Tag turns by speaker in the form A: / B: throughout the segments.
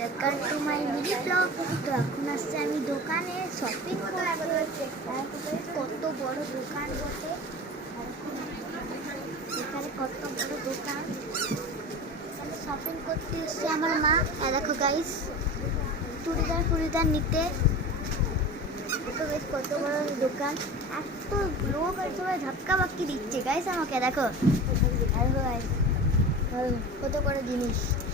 A: Welcome to my mini blog তো এখন আসছে আমি দোকানে শপিং করতে। কত বড় দোকান বসে এখানে কত বড় দোকান। শপিং করতে এসছে আমার মা। দেখো গাইস চুড়িদার ফুড়িদার নিতে। দেখো বেশ কত বড় দোকান। এত লোক আর সবাই ধাক্কা বাক্কি দিচ্ছে। গাইস আমাকে দেখো। আর গাইস কত বড় জিনিস।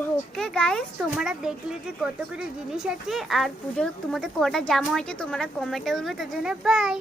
A: ওকে গাইস তোমরা দেখলে যে কত করে জিনিস আছে, আর পুজোর তোমাদের কটা জামা হয়েছে, তোমরা কমেন্টে বলবে, তার জন্য বাই